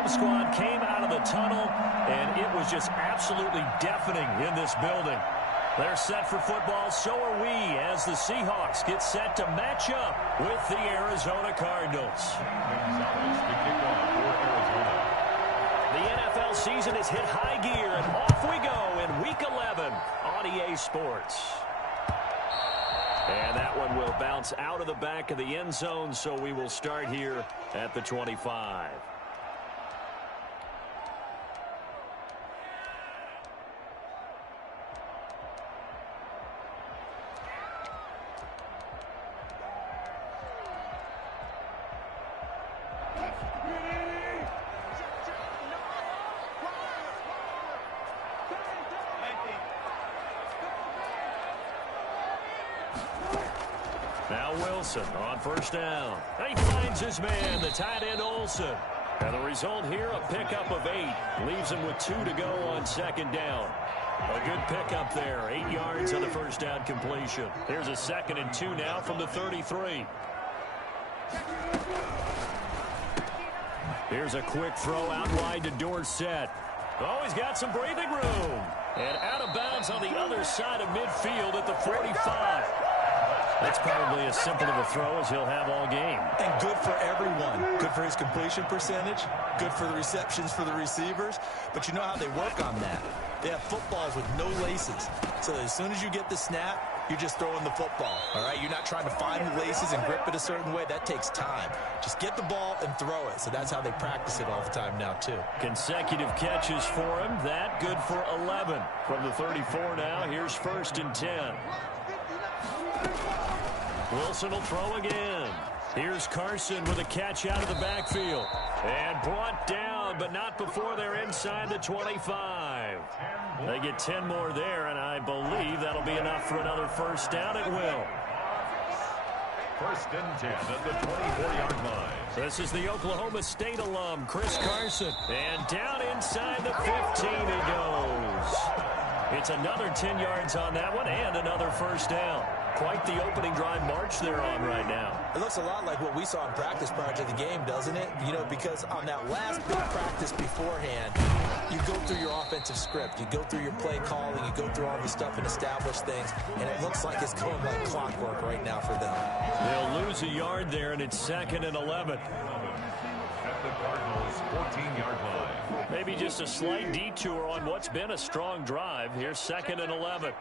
home squad came out of the tunnel, and it was just absolutely deafening in this building. They're set for football, so are we, as the Seahawks get set to match up with the Arizona Cardinals. The NFL season has hit high gear, and off we go in Week 11 on EA Sports. And that one will bounce out of the back of the end zone, so we will start here at the 25. Now Wilson on first down. He finds his man, the tight end Olsen. And the result here, a pickup of 8. Leaves him with 2 to go on second down. A good pickup there. 8 yards on the first down completion. Here's a 2nd and 2 now from the 33. Here's a quick throw out wide to Dorsett. Oh, he's got some breathing room. And out of bounds on the other side of midfield at the 45. That's probably as simple of a throw as he'll have all game. And good for everyone. Good for his completion percentage. Good for the receptions for the receivers. But you know how they work on that. They have footballs with no laces. So as soon as you get the snap, you're just throwing the football. All right? You're not trying to find the laces and grip it a certain way. That takes time. Just get the ball and throw it. So that's how they practice it all the time now, too. Consecutive catches for him. That good for 11. From the 34 now, here's 1st and 10. Wilson will throw again. Here's Carson with a catch out of the backfield. And brought down, but not before they're inside the 25. They get 10 more there, and I believe that'll be enough for another first down. It will. 1st and 10 at the 24-yard line. This is the Oklahoma State alum, Chris Carson. And down inside the 15 he goes. It's another 10 yards on that one and another first down. Quite the opening drive march they're on right now. It looks a lot like what we saw in practice prior to the game, doesn't it? You know, because on that last big practice beforehand, you go through your offensive script. You go through your play calling. You go through all the stuff and establish things. And it looks like it's going like clockwork right now for them. They'll lose a yard there, and it's 2nd and 11. At the Cardinals' 14-yard line. Maybe just a slight detour on what's been a strong drive. Here's 2nd and 11.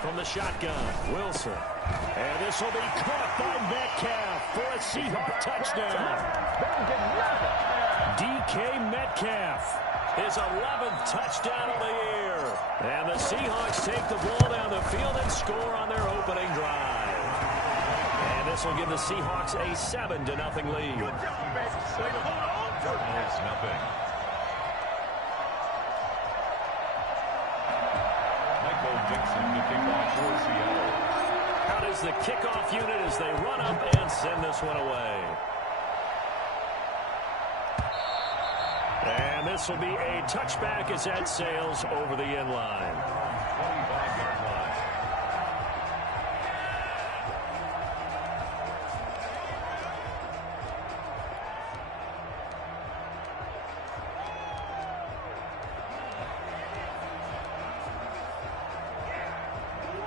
From the shotgun, Wilson. And this will be caught by Metcalf for a Seahawk touchdown. DK Metcalf, his 11th touchdown of the year. And the Seahawks take the ball down the field and score on their opening drive. And this will give the Seahawks a 7-0 lead. Cardinals nothing. Out is the kickoff unit as they run up and send this one away. And this will be a touchback as that sails over the end line. 25-yard line.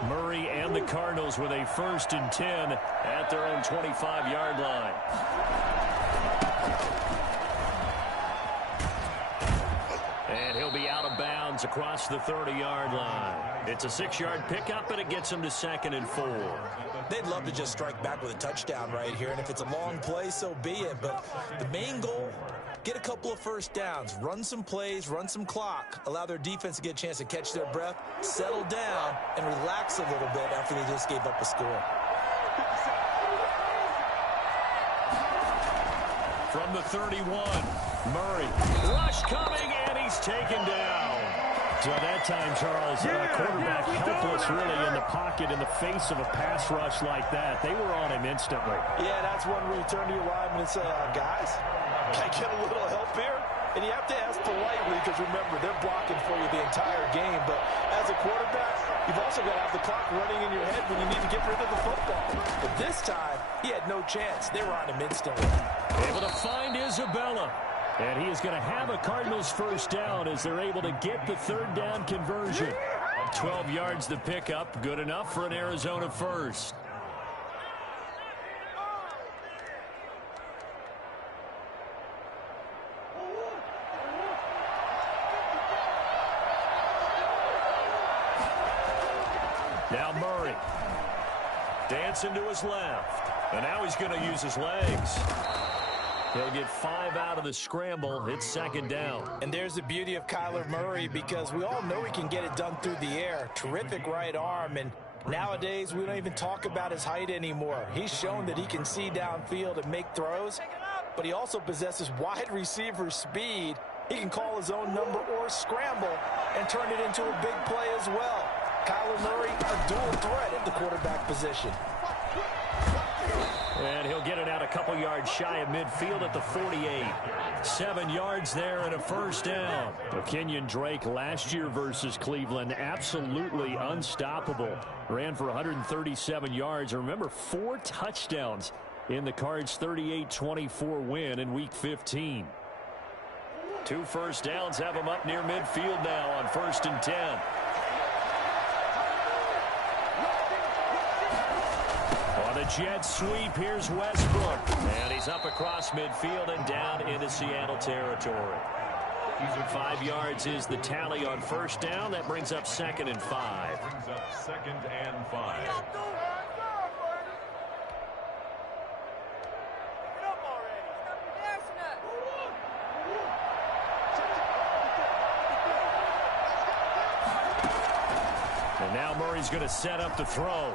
Murray and the Cardinals with a 1st and 10 at their own 25-yard line. And he'll be out of bounds across the 30-yard line. It's a 6-yard pickup, and it gets him to 2nd and 4. They'd love to just strike back with a touchdown right here, and if it's a long play, so be it. But the main goal, get a couple of first downs, run some plays, run some clock, allow their defense to get a chance to catch their breath, settle down, and relax a little bit after they just gave up a score. From the 31, Murray. Rush coming, and he's taken down. So that time, Charles, quarterback helpless really in the pocket in the face of a pass rush like that. They were on him instantly. Yeah, that's one where you turn to your lineman and say, guys, can I get a little help here? And you have to ask politely because, remember, they're blocking for you the entire game. But as a quarterback, you've also got to have the clock running in your head when you need to get rid of the football. But this time, he had no chance. They were on him instantly. Able to find Isabella. And he is going to have a Cardinals first down as they're able to get the third down conversion. 12 yards to pick up. Good enough for an Arizona first. Now Murray. Dancing to his left. And now he's going to use his legs. He'll get 5 out of the scramble. It's second down. And there's the beauty of Kyler Murray, because we all know he can get it done through the air. Terrific right arm. And nowadays, we don't even talk about his height anymore. He's shown that he can see downfield and make throws, but he also possesses wide receiver speed. He can call his own number or scramble and turn it into a big play as well. Kyler Murray, a dual threat at the quarterback position. And he'll get it out a couple yards shy of midfield at the 48. 7 yards there and a first down. Kenyon Drake last year versus Cleveland, absolutely unstoppable. Ran for 137 yards. Remember, 4 touchdowns in the Cards' 38-24 win in Week 15. 2 first downs have him up near midfield now on 1st and 10. The jet sweep, here's Westbrook. And he's up across midfield and down into Seattle territory. 5 yards is the tally on first down. That brings up 2nd and 5. Brings up 2nd and 5. And now Murray's going to set up the throw.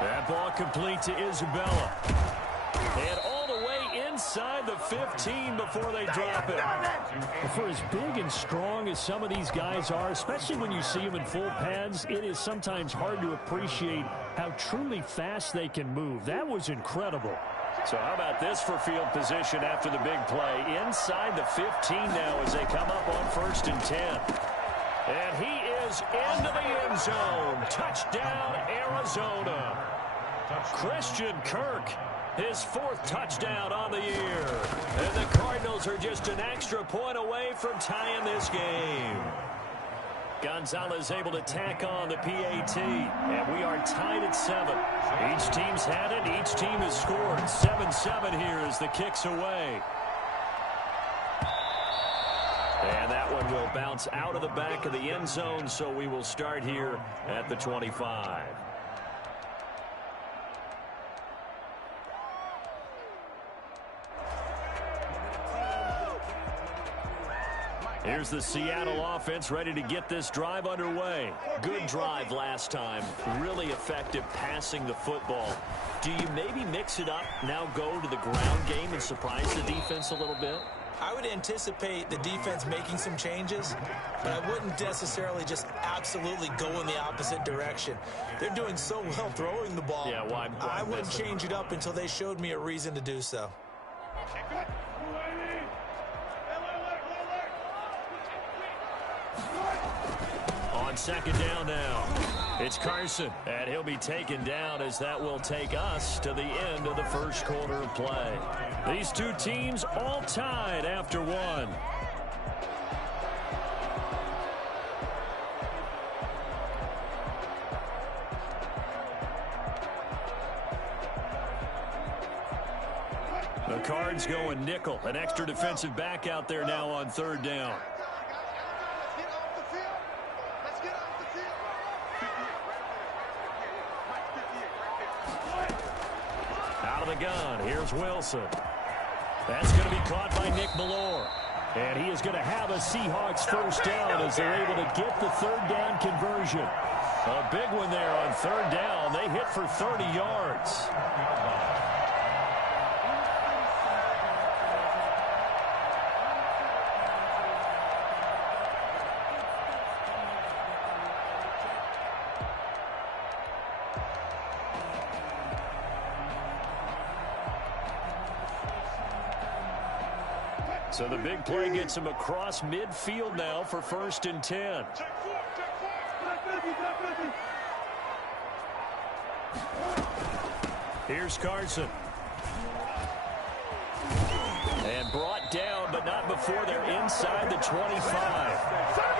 That ball complete to Isabella. And all the way inside the 15 before they drop it. For as big and strong as some of these guys are, especially when you see them in full pads, it is sometimes hard to appreciate how truly fast they can move. That was incredible. So how about this for field position after the big play? Inside the 15 now as they come up on 1st and 10. And he is into the end zone. Touchdown, Arizona. Christian Kirk, his 4th touchdown on the year. And the Cardinals are just an extra point away from tying this game. Gonzalez able to tack on the PAT. And we are tied at 7. Each team's had it. Each team has scored. 7-7 here as the kick's away. And that one will bounce out of the back of the end zone, so we will start here at the 25. Here's the Seattle offense ready to get this drive underway. Good drive last time. Really effective passing the football. Do you maybe mix it up, now go to the ground game and surprise the defense a little bit? I would anticipate the defense making some changes, but I wouldn't necessarily just absolutely go in the opposite direction. They're doing so well throwing the ball. Yeah, why I wouldn't change it up until they showed me a reason to do so. On 2nd down now, it's Carson, and he'll be taken down as that will take us to the end of the first quarter of play. These two teams all tied after 1. The Cards going nickel, an extra defensive back out there now on 3rd down. Gun. Here's Wilson. That's going to be caught by Nick Ballore. And he is going to have a Seahawks first down as they're able to get the 3rd down conversion. A big one there on 3rd down. They hit for 30 yards. So the big play gets him across midfield now for 1st and 10. Here's Carson. And brought down, but not before they're inside the 25.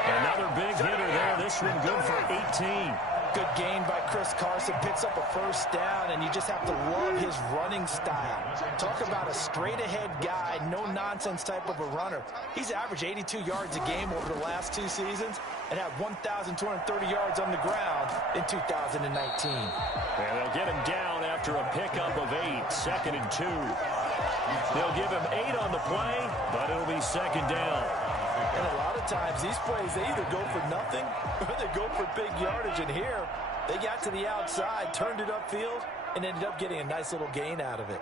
Another big hitter there. This one good for 18. Good gain by Chris Carson. Picks up a first down, and you just have to love his running style. Talk about a straight-ahead guy, no-nonsense type of a runner. He's averaged 82 yards a game over the last 2 seasons and had 1,230 yards on the ground in 2019. And they'll get him down after a pickup of 8, 2nd and 2. They'll give him 8 on the play, but it'll be 2nd down. And a lot of times, these plays, they either go for nothing or they go for big yardage. And here, they got to the outside, turned it upfield, and ended up getting a nice little gain out of it.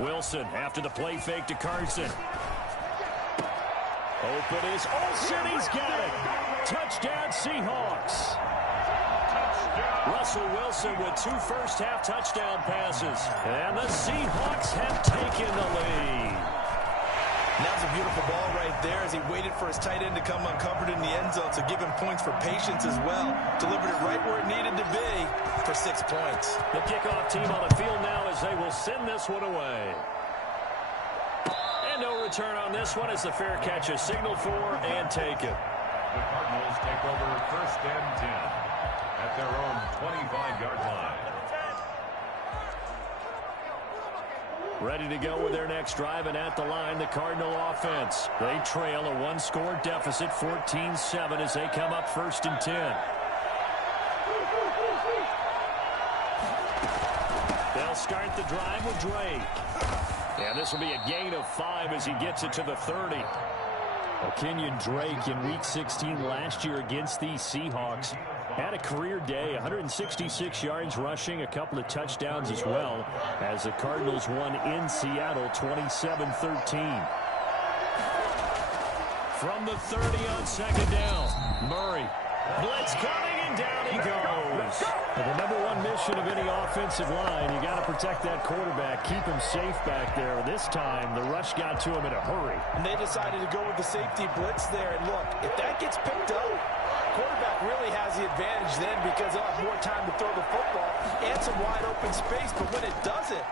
Wilson after the play fake to Carson. Open is Olsen. He's got it. Touchdown, Seahawks. Russell Wilson with 2 first-half touchdown passes. And the Seahawks have taken the lead. Now's a beautiful ball right there as he waited for his tight end to come uncovered in the end zone, so give him points for patience as well. Delivered it right where it needed to be for 6 points. The kickoff team on the field now as they will send this one away. And no return on this one as the fair catch is signaled for and taken. The Cardinals take over 1st and 10 at their own 25-yard line. Ready to go with their next drive, and at the line, the Cardinal offense. They trail a 1-score deficit, 14-7, as they come up 1st and 10. They'll start the drive with Drake. And this will be a gain of 5 as he gets it to the 30. Well, Kenyon Drake in Week 16 last year against these Seahawks had a career day, 166 yards rushing, a couple of touchdowns as well, as the Cardinals won in Seattle 27-13. From the 30 on 2nd down, Murray. Blitz coming, and down he goes. And the #1 mission of any offensive line, you got to protect that quarterback, keep him safe back there. This time, the rush got to him in a hurry. And they decided to go with the safety blitz there. And look, if that gets picked up, quarterback really has the advantage then because they'll have more time to throw the football and some wide open space. But when it doesn't,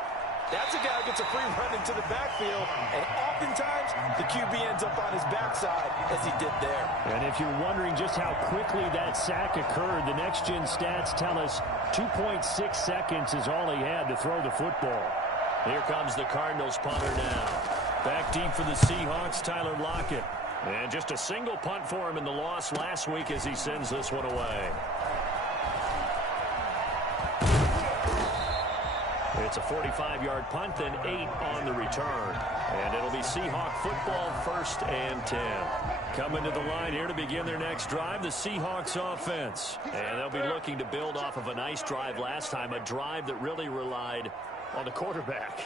that's a guy who gets a free run into the backfield, and oftentimes the QB ends up on his backside as he did there. And if you're wondering just how quickly that sack occurred, the next-gen stats tell us 2.6 seconds is all he had to throw the football. Here comes the Cardinals punter now. Back deep for the Seahawks, Tyler Lockett. And just a single punt for him in the loss last week as he sends this one away. It's a 45-yard punt, then 8 on the return. And it'll be Seahawk football 1st and 10. Coming to the line here to begin their next drive, the Seahawks offense. And they'll be looking to build off of a nice drive last time, a drive that really relied on the quarterback.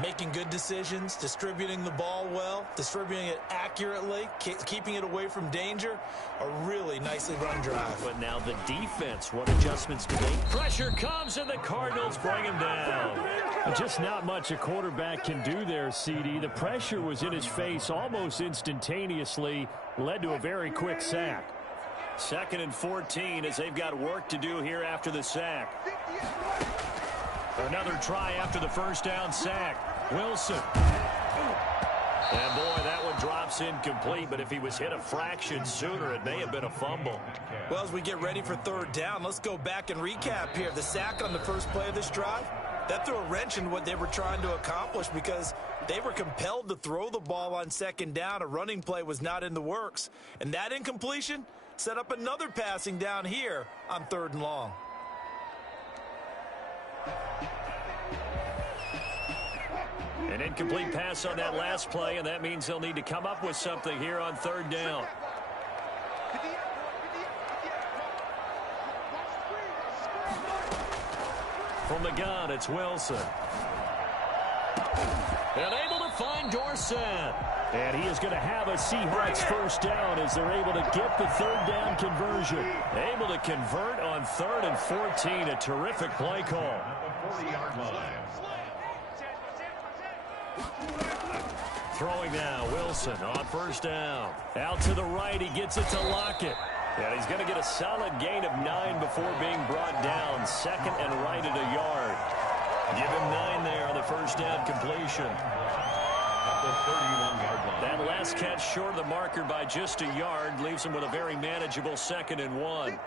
Making good decisions, distributing the ball well, distributing it accurately, keeping it away from danger. A really nicely run drive. But now the defense, what adjustments do they? Pressure comes, and the Cardinals bring him down. Just not much a quarterback can do there, CD. The pressure was in his face almost instantaneously, led to a very quick sack. 2nd and 14 as they've got work to do here after the sack. Another try after the first down sack. Wilson. And boy, that one drops incomplete, but if he was hit a fraction sooner, it may have been a fumble. Well, as we get ready for 3rd down, let's go back and recap here. The sack on the first play of this drive, that threw a wrench in what they were trying to accomplish because they were compelled to throw the ball on 2nd down. A running play was not in the works. And that incompletion set up another passing down here on 3rd and long. An incomplete pass on that last play, and that means they'll need to come up with something here on 3rd down. From the gun, it's Wilson. And able to find Dorsett. And he is going to have a Seahawks first down as they're able to get the 3rd down conversion. Able to convert on 3rd and 14. A terrific play call. At the 40-yard line. Throwing now, Wilson on first down. Out to the right, he gets it to Lockett. And he's going to get a solid gain of 9 before being brought down. Second and right at a yard. Give him 9 there on the first down completion. At the 31-yard line. That last catch short of the marker by just a yard leaves him with a very manageable 2nd and 1.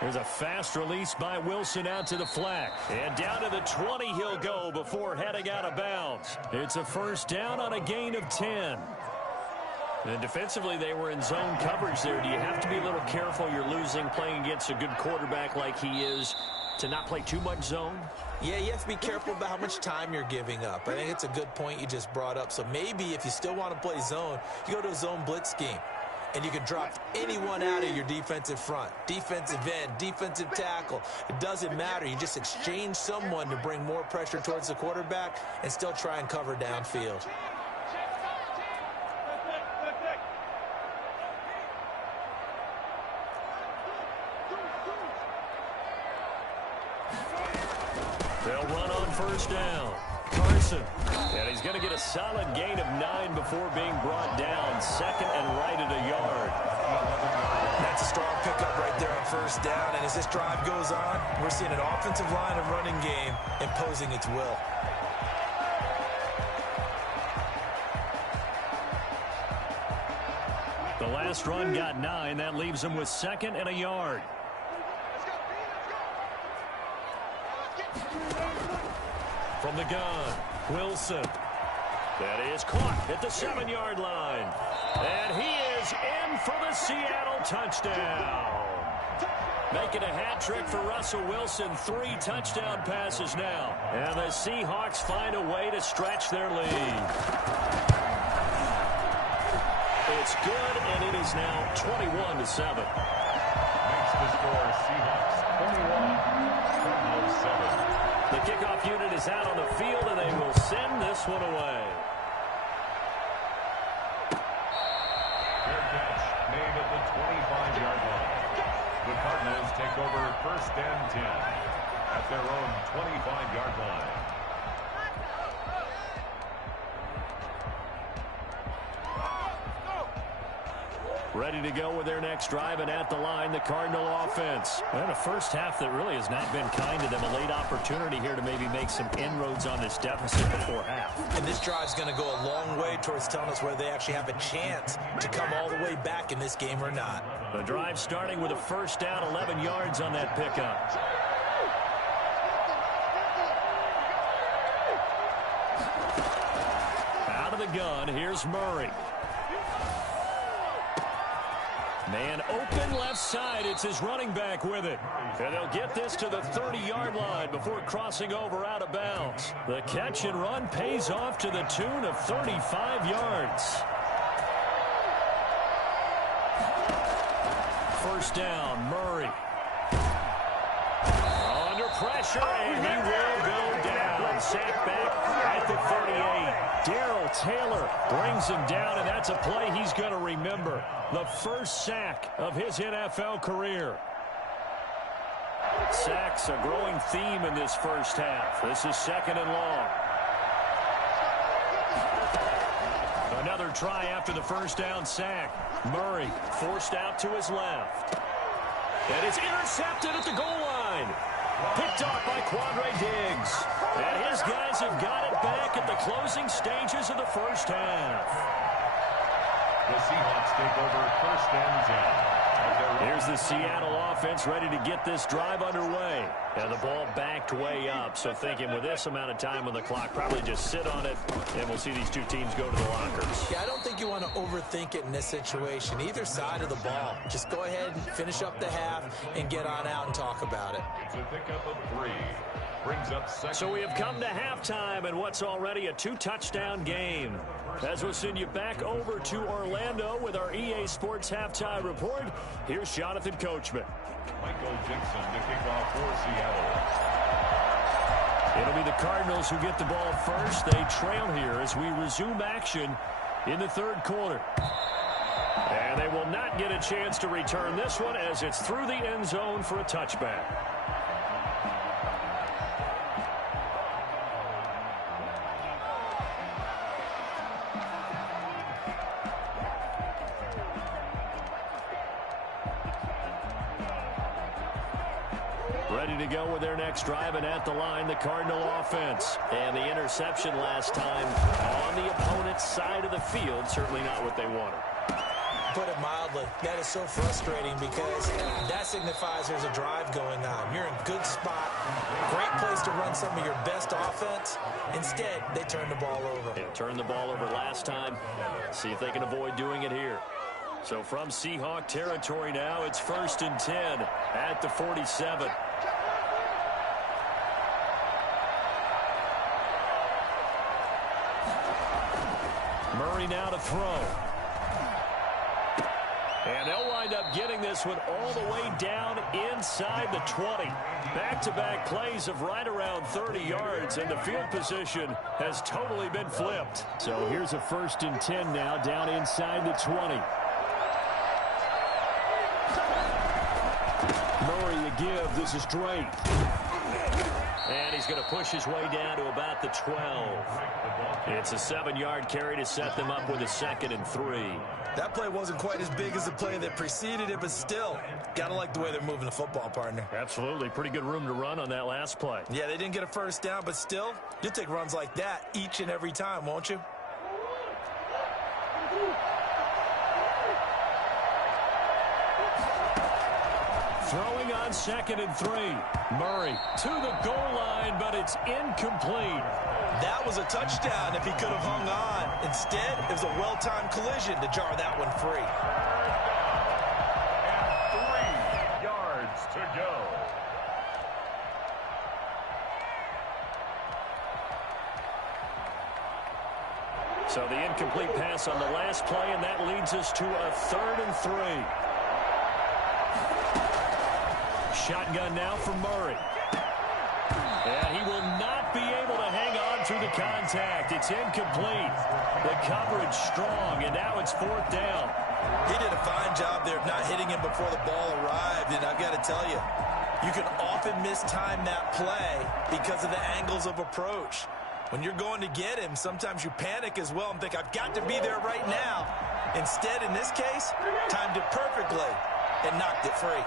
There's a fast release by Wilson out to the flat. And down to the 20 he'll go before heading out of bounds. It's a first down on a gain of 10. And defensively, they were in zone coverage there. Do you have to be a little careful? You're losing playing against a good quarterback like he is to not play too much zone? Yeah, you have to be careful about how much time you're giving up. I think it's a good point you just brought up. So maybe if you still want to play zone, you go to a zone blitz scheme. And you can drop anyone out of your defensive front. Defensive end, defensive tackle. It doesn't matter. You just exchange someone to bring more pressure towards the quarterback and still try and cover downfield. They'll run on first down. Carson. And he's going to get a solid gain of 9 before being brought down. Second and right at a yard. That's a strong pickup right there on first down. And as this drive goes on, we're seeing an offensive line and running game imposing its will. The last run got 9. That leaves him with 2nd and a yard. From the gun, Wilson. That is caught at the 7-yard line. And he is in for the Seattle touchdown. Making a hat trick for Russell Wilson. 3 touchdown passes now. And the Seahawks find a way to stretch their lead. It's good, and it is now 21-7. Makes the score Seahawks 21, Cardinals 7. The kickoff unit is out on the field, and they will send this one away. Fair catch made at the 25-yard line. The Cardinals take over first and 10 at their own 25-yard line. Ready to go with their next drive, and at the line, the Cardinal offense. And a first half that really has not been kind to them. A late opportunity here to maybe make some inroads on this deficit before half. And this drive's going to go a long way towards telling us whether they actually have a chance to come all the way back in this game or not. The drive starting with a first down, 11 yards on that pickup. Out of the gun, here's Murray. Man open left side. It's his running back with it. And they'll get this to the 30-yard line before crossing over out of bounds. The catch and run pays off to the tune of 35 yards. First down, Murray. Under pressure, and he will go down. Sacked back at the 38. Darrell Taylor brings him down, and that's a play he's going to remember. The first sack of his NFL career. Sacks a growing theme in this first half. This is 2nd and long. Another try after the first down sack. Murray forced out to his left. And it's intercepted at the goal line. Picked off by Quandre Diggs. And his guys have got it back at the closing stages of the first half. The Seahawks take over first and 10. Here's the Seattle offense ready to get this drive underway. And the ball backed way up, so thinking with this amount of time on the clock, probably just sit on it, and we'll see these two teams go to the lockers. Yeah, I don't think you want to overthink it in this situation. Either side of the ball. Just go ahead and finish up the half and get on out and talk about it. It's a pickup of 3. Brings up second. So we have come to halftime in what's already a 2-touchdown game. As we'll send you back over to Orlando with our EA Sports Halftime Report, here's Jonathan Coachman. Michael Jensen to kick off for Seattle. It'll be the Cardinals who get the ball first. They trail here as we resume action in the third quarter. And they will not get a chance to return this one as it's through the end zone for a touchback. Ready to go with their next drive, and at the line, the Cardinal offense. And the interception last time on the opponent's side of the field, certainly not what they wanted. Put it mildly, that is so frustrating because that signifies there's a drive going on. You're in a good spot, great place to run some of your best offense. Instead, they turn the ball over. They turned the ball over last time. See if they can avoid doing it here. So from Seahawk territory now, it's 1st and 10 at the 47. Murray now to throw. And they'll wind up getting this one all the way down inside the 20. Back-to-back plays of right around 30 yards, and the field position has totally been flipped. So here's a 1st and 10 now down inside the 20. Murray to give. This is Drake. And he's going to push his way down to about the 12. It's a 7-yard carry to set them up with a 2nd and 3. That play wasn't quite as big as the play that preceded it, but still, got to like the way they're moving the football, partner. Absolutely. Pretty good room to run on that last play. Yeah, they didn't get a first down, but still, you'll take runs like that each and every time, won't you? Throwing on 2nd and 3. Murray to the goal line, but it's incomplete. That was a touchdown if he could have hung on. Instead, it was a well-timed collision to jar that one free. And 3 yards to go. So the incomplete pass on the last play, and that leads us to a 3rd and 3. Shotgun now for Murray. And he will not be able to hang on through the contact. It's incomplete. The coverage strong, and now it's 4th down. He did a fine job there of not hitting him before the ball arrived, and I've got to tell you, you can often mistime that play because of the angles of approach. When you're going to get him, sometimes you panic as well and think, I've got to be there right now. Instead, in this case, timed it perfectly and knocked it free.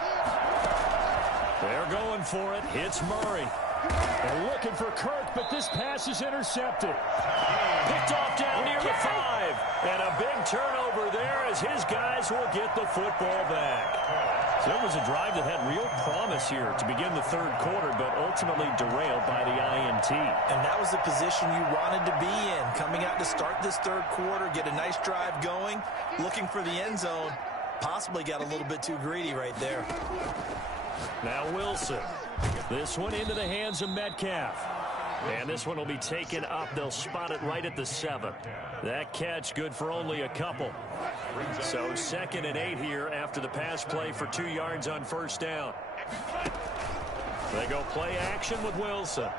They're going for it. Hits Murray. They're looking for Kirk, but this pass is intercepted. Picked off down near the 5. And a big turnover there as his guys will get the football back. So it was a drive that had real promise here to begin the 3rd quarter, but ultimately derailed by the INT. And that was the position you wanted to be in. Coming out to start this 3rd quarter, get a nice drive going, looking for the end zone. Possibly got a little bit too greedy right there. Now Wilson. This one into the hands of Metcalf. And this one will be taken up. They'll spot it right at the 7. That catch good for only a couple. So 2nd and 8 here after the pass play for 2 yards on 1st down. They go play action with Wilson.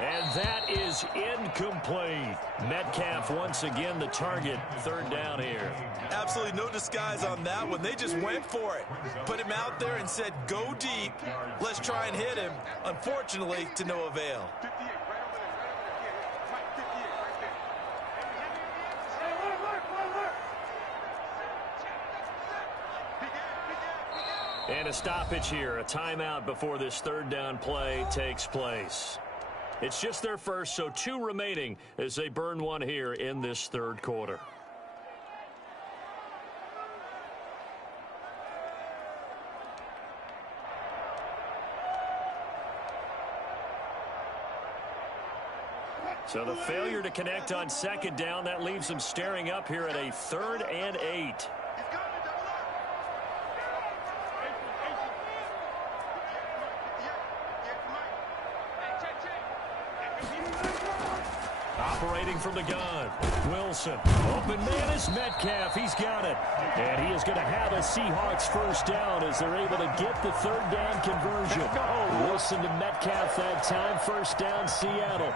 And that is incomplete. Metcalf once again the target. 3rd down here. Absolutely no disguise on that one. They just went for it. Put him out there and said, go deep. Let's try and hit him. Unfortunately, to no avail. And a stoppage here. A timeout before this 3rd down play takes place. It's just their first, so 2 remaining as they burn one here in this 3rd quarter. So the failure to connect on 2nd down, that leaves them staring up here at a 3rd and 8. Operating from the gun, Wilson. Open man is Metcalf. He's got it. And he is going to have a Seahawks 1st down as they're able to get the 3rd down conversion. Oh, Wilson to Metcalf that time. 1st down, Seattle.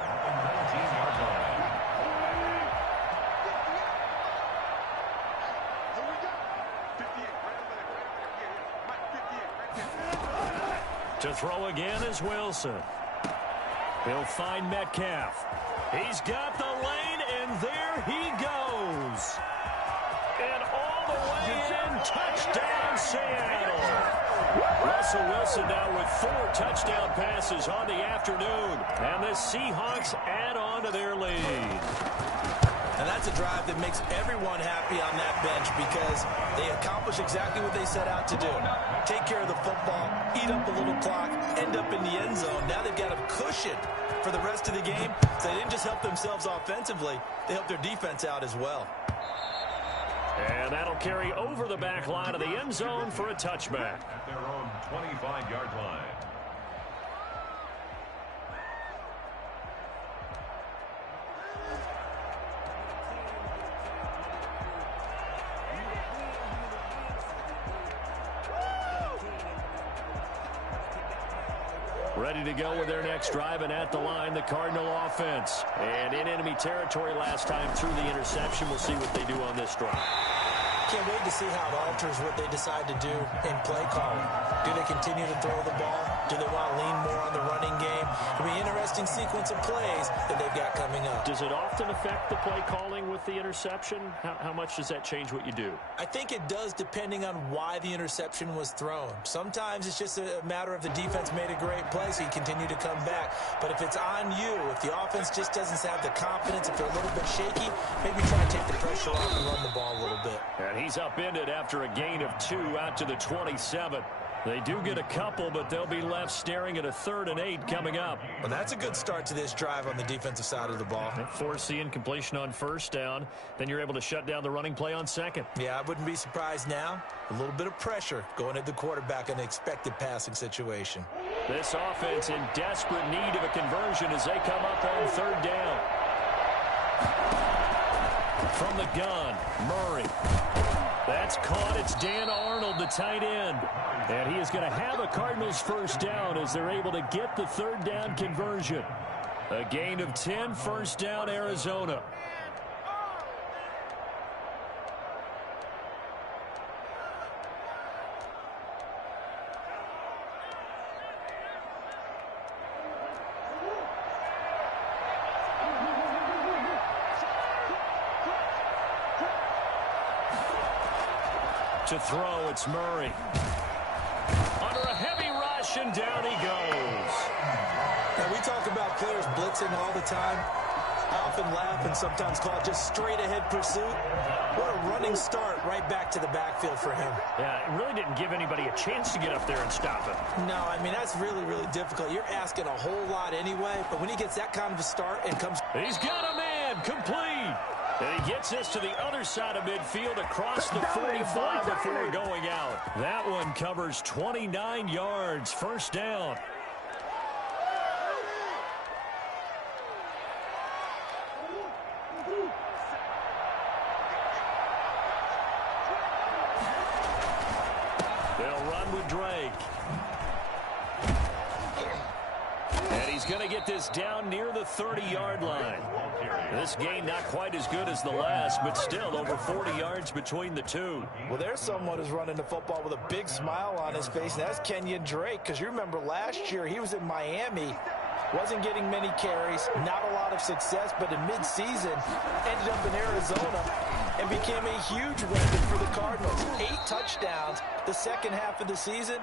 To throw again is Wilson. He'll find Metcalf. He's got the lane, and there he goes. and all the way in. Touchdown, Seattle. Russell Wilson now with 4 touchdown passes on the afternoon. And the Seahawks add on to their lead. And that's a drive that makes everyone happy on that bench because they accomplish exactly what they set out to do. Take care of the football, eat up a little clock, end up in the end zone. Now they've got a cushion for the rest of the game. So they didn't just help themselves offensively, they helped their defense out as well. And that'll carry over the back line of the end zone for a touchback. At their own 25-yard line. Ready to go with their next drive, and at the line, the Cardinal offense. And in enemy territory last time through the interception. We'll see what they do on this drive. Can't wait to see how it alters what they decide to do in play calling. Do they continue to throw the ball? Do they want to lean more on the running game? It'll be an interesting sequence of plays that they've got coming up. Does it often affect the play calling with the interception? How much does that change what you do? I think it does depending on why the interception was thrown. Sometimes it's just a matter of the defense made a great play, so you continue to come back. But if it's on you, if the offense just doesn't have the confidence, if they're a little bit shaky, maybe try to take the pressure off and run the ball a little bit. And he's upended after a gain of 2 out to the 27. They do get a couple, but they'll be left staring at a 3rd and 8 coming up. Well, that's a good start to this drive on the defensive side of the ball. Force the incompletion on 1st down. Then you're able to shut down the running play on 2nd. Yeah, I wouldn't be surprised now. A little bit of pressure going at the quarterback in an expected passing situation. This offense in desperate need of a conversion as they come up on 3rd down. From the gun, Murray. That's caught. It's Dan Arnold, the tight end. And he is going to have a Cardinals 1st down as they're able to get the 3rd down conversion. A gain of 10, 1st down, Arizona. To throw, it's Murray. Under a heavy rush, and down he goes. Now, we talk about players blitzing all the time. I often laugh and sometimes call it just straight-ahead pursuit. What a running start right back to the backfield for him. Yeah, it really didn't give anybody a chance to get up there and stop him. No, I mean, that's really, really difficult. You're asking a whole lot anyway, but when he gets that kind of a start and comes... He's got a man, complete. And he gets this to the other side of midfield across the 45 before going out. That one covers 29 yards, 1st down. They'll run with Drake. And he's going to get this down near the 30-yard line. This game not quite as good as the last, but still over 40 yards between the two. Well, there's someone who's running the football with a big smile on his face, and that's Kenyon Drake, because you remember last year he was in Miami, wasn't getting many carries, not a lot of success, but in midseason ended up in Arizona and became a huge weapon for the Cardinals. 8 touchdowns the second half of the season,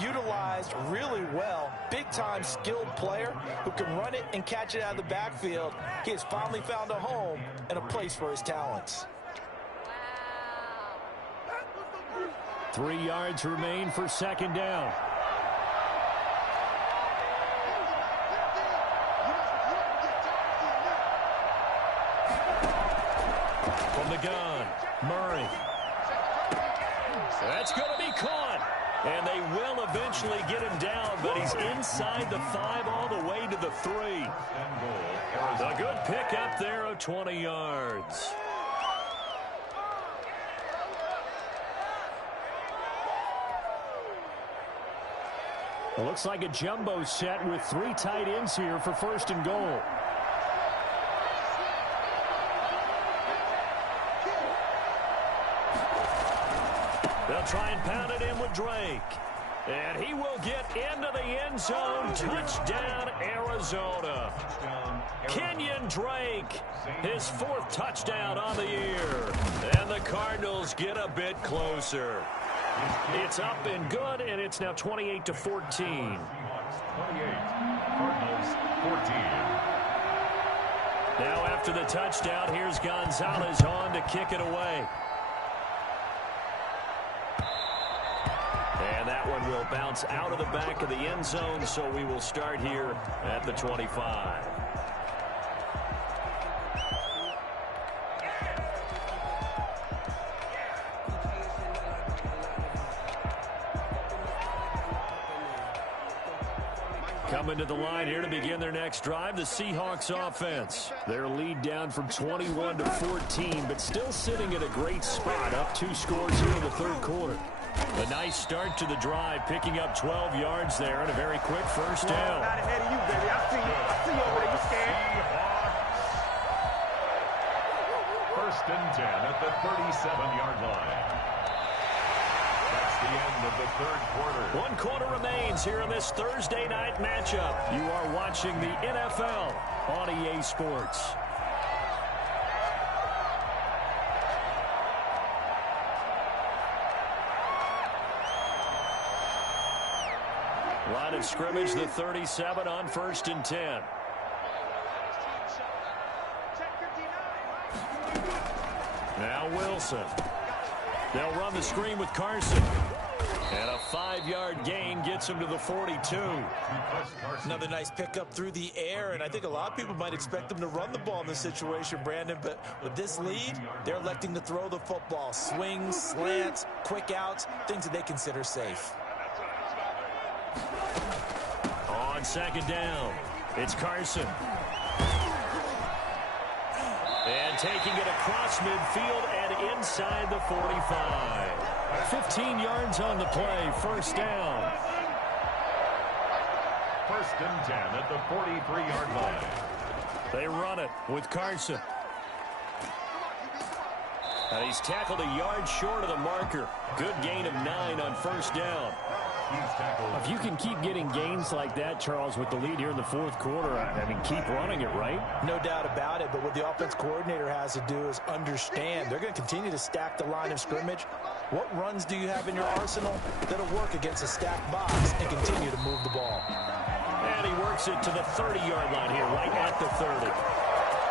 utilized really well. Big-time skilled player who can run it and catch it out of the backfield. He has finally found a home and a place for his talents. 3 yards remain for 2nd down. From the gun, Murray. That's going to be caught. And they will eventually get him down, but he's inside the 5 all the way to the 3. A good pick up there of 20 yards. It looks like a jumbo set with 3 tight ends here for 1st and goal. They'll try and pound it in with Drake. And he will get into the end zone. Touchdown, Arizona. Kenyon Drake, his 4th touchdown on the year. And the Cardinals get a bit closer. It's up and good, and it's now 28-14. 28, Cardinals 14. Now after the touchdown, here's Gonzalez on to kick it away. And that one will bounce out of the back of the end zone, so we will start here at the 25. Coming to the line here to begin their next drive, the Seahawks offense. Their lead down from 21-14, but still sitting at a great spot, up 2 scores here in the 3rd quarter. A nice start to the drive, picking up 12 yards there and a very quick first down. Out ahead of you, baby. I see you over there. You scared? First and 10 at the 37-yard line. That's the end of the 3rd quarter. 1 quarter remains here in this Thursday night matchup. You are watching the NFL on EA Sports. Line of scrimmage, the 37 on 1st and 10. Now Wilson. They'll run the screen with Carson. And a 5-yard gain gets him to the 42. Another nice pickup through the air, and I think a lot of people might expect them to run the ball in this situation, Brandon, but with this lead, they're electing to throw the football. Swings, slants, quick outs, things that they consider safe. On 2nd down, it's Carson. And taking it across midfield and inside the 45. 15 yards on the play, 1st down. First and 10 at the 43-yard line. They run it with Carson. And he's tackled a yard short of the marker. Good gain of 9 on 1st down. If you can keep getting gains like that, Charles, with the lead here in the 4th quarter, I mean, keep running it, right? No doubt about it, but what the offense coordinator has to do is understand they're going to continue to stack the line of scrimmage. What runs do you have in your arsenal that'll work against a stacked box and continue to move the ball? And he works it to the 30-yard line here, right at the 30.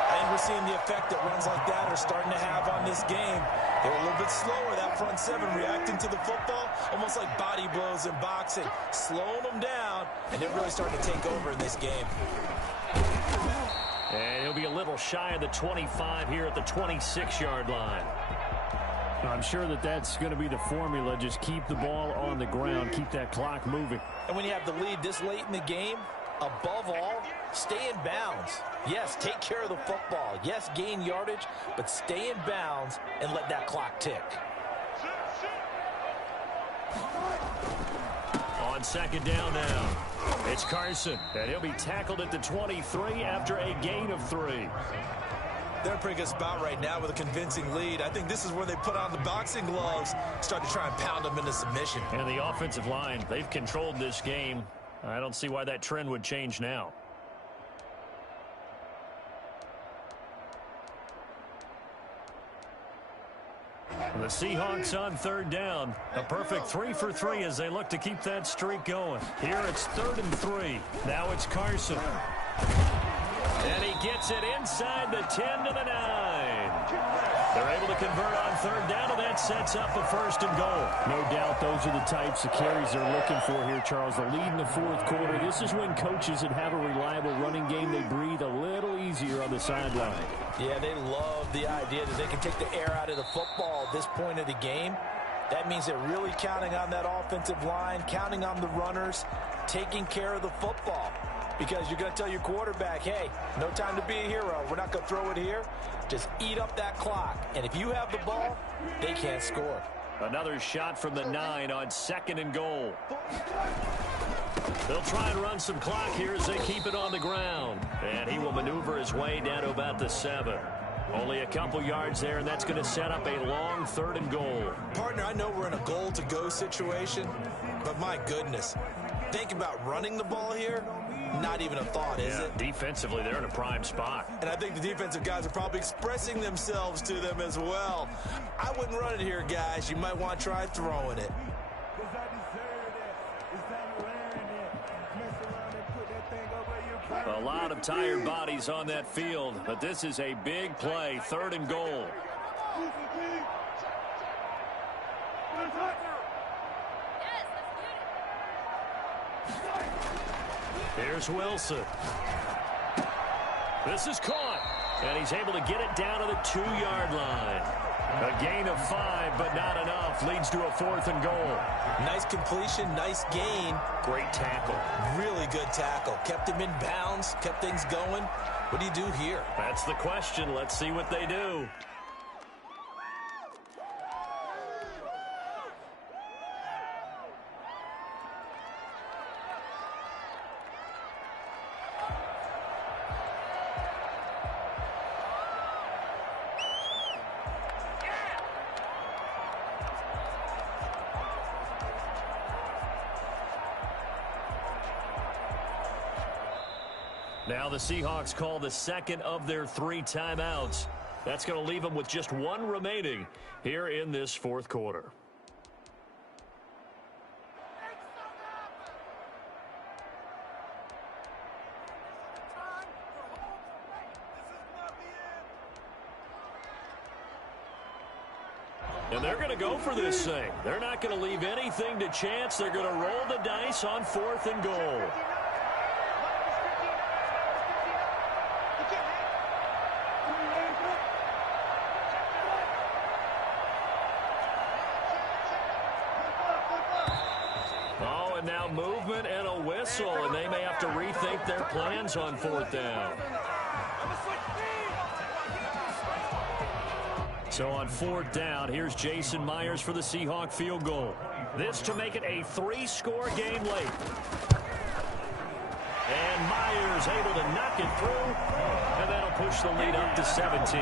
I think we're seeing the effect that runs like that are starting to have on this game. They were a little bit slower, that front 7, reacting to the football, almost like body blows in boxing, slowing them down, and they're really starting to take over in this game. And he'll be a little shy of the 25 here at the 26-yard line. I'm sure that that's going to be the formula. Just keep the ball on the ground, keep that clock moving. And when you have the lead this late in the game, above all, stay in bounds. Yes, take care of the football. Yes, gain yardage, but stay in bounds and let that clock tick. On 2nd down now, it's Carson, and he'll be tackled at the 23 after a gain of 3. They're in a pretty good spot right now with a convincing lead. I think this is where they put on the boxing gloves, start to try and pound them into submission. And the offensive line, they've controlled this game. I don't see why that trend would change now. The Seahawks on 3rd down. A perfect 3 for 3 as they look to keep that streak going. Here it's 3rd and 3. Now it's Carson. And he gets it inside the 10 to the 9. They're able to convert on 3rd down, and that sets up a 1st and goal. No doubt those are the types of carries they're looking for here, Charles. The lead in the 4th quarter. This is when coaches that have a reliable running game, they breathe a little easier on the sideline. Yeah, they love the idea that they can take the air out of the football at this point of the game. That means they're really counting on that offensive line, counting on the runners, taking care of the football. Because you're going to tell your quarterback, hey, no time to be a hero. We're not going to throw it here. Just eat up that clock. And if you have the ball, they can't score. Another shot from the 9 on 2nd and goal. They'll try and run some clock here as they keep it on the ground. And he will maneuver his way down to about the 7. Only a couple yards there, and that's going to set up a long 3rd and goal. Partner, I know we're in a goal-to-go situation, but my goodness, think about running the ball here. Not even a thought, is it? Defensively, they're in a prime spot. And I think the defensive guys are probably expressing themselves to them as well. I wouldn't run it here, guys. You might want to try throwing it. A lot of tired bodies on that field, but this is a big play, 3rd and goal. Here's Wilson. This is caught, and he's able to get it down to the 2-yard line. A gain of 5, but not enough. Leads to a 4th and goal. Nice completion, nice gain. Great tackle. Really good tackle. Kept him in bounds, kept things going. What do you do here? That's the question. Let's see what they do. Now the Seahawks call the 2nd of their 3 timeouts. That's going to leave them with just 1 remaining here in this 4th quarter. And they're going to go for this thing. They're not going to leave anything to chance. They're going to roll the dice on 4th and goal. Now movement and a whistle, and they may have to rethink their plans on 4th down. So on 4th down, here's Jason Myers for the Seahawk field goal. This to make it a 3-score game late. And Myers able to knock it through, and that'll push the lead up to 17.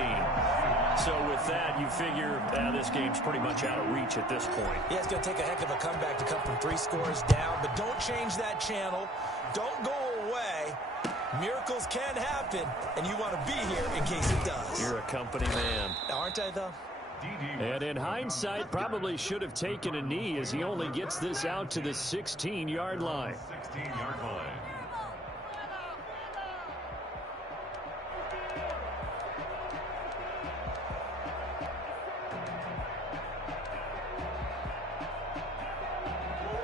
So with that, you figure this game's pretty much out of reach at this point. Yeah, it's going to take a heck of a comeback to come from 3 scores down, but don't change that channel. Don't go away. Miracles can happen, and you want to be here in case it does. You're a company man. Aren't I, though? And in hindsight, probably should have taken a knee as he only gets this out to the 16-yard line. 16-yard line.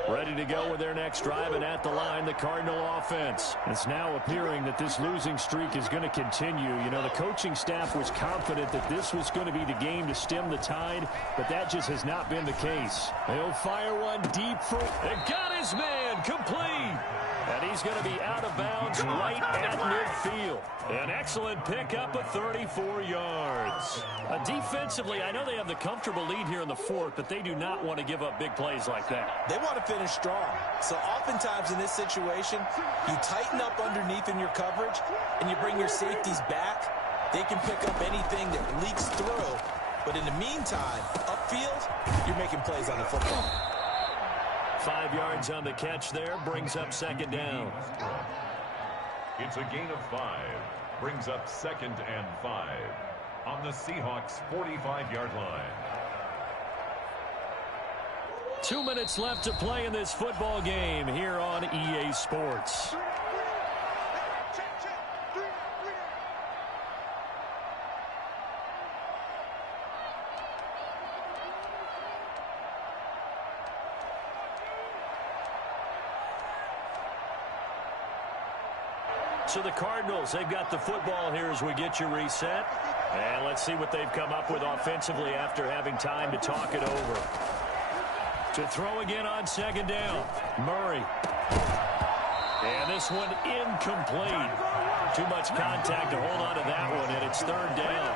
Ready to go with their next drive, and at the line, the Cardinal offense. It's now appearing that this losing streak is going to continue. You know, the coaching staff was confident that this was going to be the game to stem the tide, but that just has not been the case. They'll fire one deep for... And got his man complete. And he's going to be out of bounds right at midfield. An excellent pickup of 34 yards. Defensively, I know they have the comfortable lead here in the 4th, but they do not want to give up big plays like that. They want to finish strong. So oftentimes in this situation, you tighten up underneath in your coverage, and you bring your safeties back. They can pick up anything that leaks through. But in the meantime, upfield, you're making plays on the football. 5 yards on the catch there, brings up 2nd down. It's a gain of 5. Brings up 2nd and 5 on the Seahawks' 45-yard line. 2 minutes left to play in this football game here on EA Sports. So the Cardinals, they've got the football here as we get you reset. And let's see what they've come up with offensively after having time to talk it over. To throw again on 2nd down, Murray. And this one incomplete. Too much contact to hold on to that one, and it's 3rd down.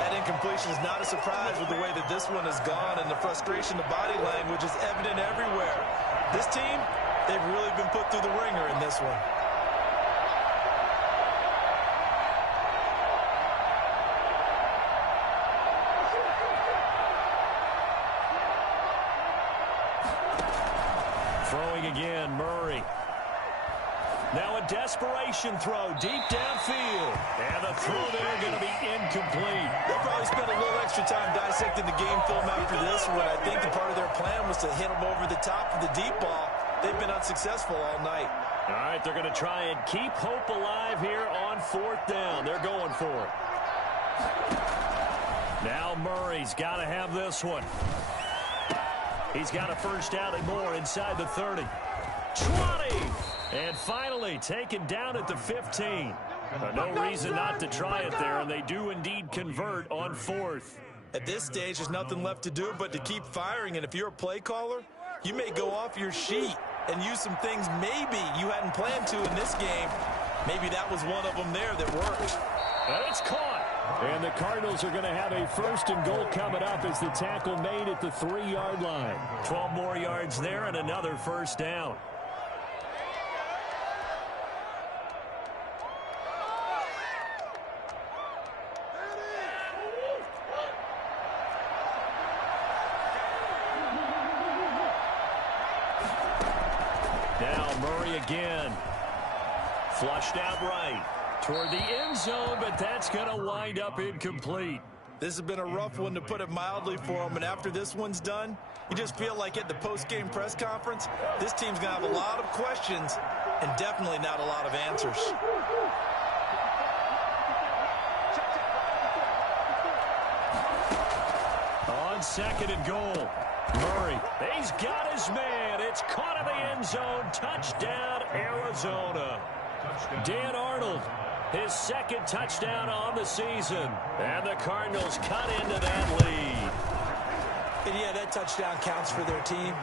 That incompletion is not a surprise with the way that this one has gone, and the frustration, the body language is evident everywhere. This team, they've really been put through the ringer in this one. Throwing again, Murray. Now a desperation throw deep downfield. And the throw there going to be incomplete. They'll probably spend a little extra time dissecting the game film after this one. I think the part of their plan was to hit them over the top of the deep ball. They've been unsuccessful all night. All right, they're going to try and keep hope alive here on 4th down. They're going for it. Now Murray's got to have this one. He's got a first down and more inside the 30. 20! And finally taken down at the 15. No reason not to try it there, and they do indeed convert on 4th. At this stage, there's nothing left to do but to keep firing, and if you're a play caller, you may go off your sheet and use some things maybe you hadn't planned to in this game. Maybe that was one of them there that worked. And it's caught. And the Cardinals are going to have a 1st and goal coming up as the tackle made at the 3-yard line. 12 more yards there and another first down. Now Murray again. Flushed out right toward the end zone, but that's going to wind up incomplete. This has been a rough one, to put it mildly, for them. And after this one's done, you just feel like at the post-game press conference, this team's going to have a lot of questions and definitely not a lot of answers. On 2nd and goal, Murray. He's got his man. It's caught in the end zone. Touchdown, Arizona. Dan Arnold, his 2nd touchdown on the season. And the Cardinals cut into that lead. And yeah, that touchdown counts for their team,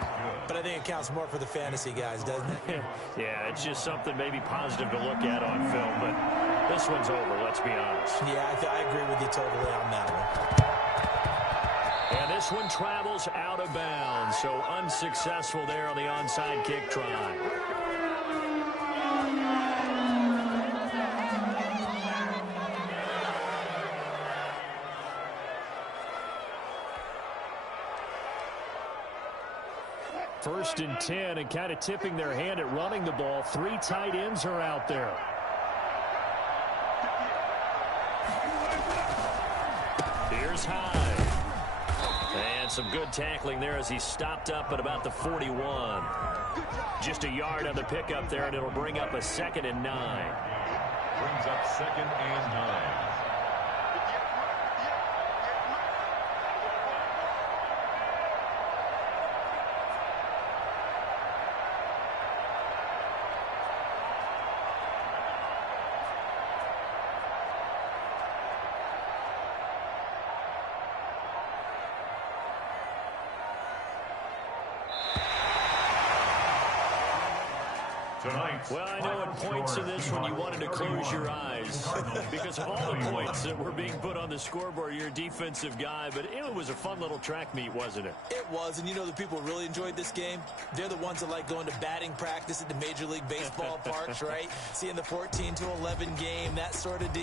but I think it counts more for the fantasy guys, doesn't it? Yeah, it's just something maybe positive to look at on film, but this one's over, let's be honest. Yeah, I agree with you totally on that one. And this one travels out of bounds, so unsuccessful there on the onside kick try. First and 10, and kind of tipping their hand at running the ball. 3 tight ends are out there. Here's Hyde. And some good tackling there as he stopped up at about the 41. Just a yard on the pickup there, and it'll bring up a 2nd and 9. Brings up 2nd and 9. Well, I know at points in this when you wanted to close your eyes because of all the points that were being put on the scoreboard. You're a defensive guy, but it was a fun little track meet, wasn't it? It was, and you know the people really enjoyed this game? They're the ones that like going to batting practice at the Major League Baseball parks, right? Seeing the 14-11 game, that sort of deal.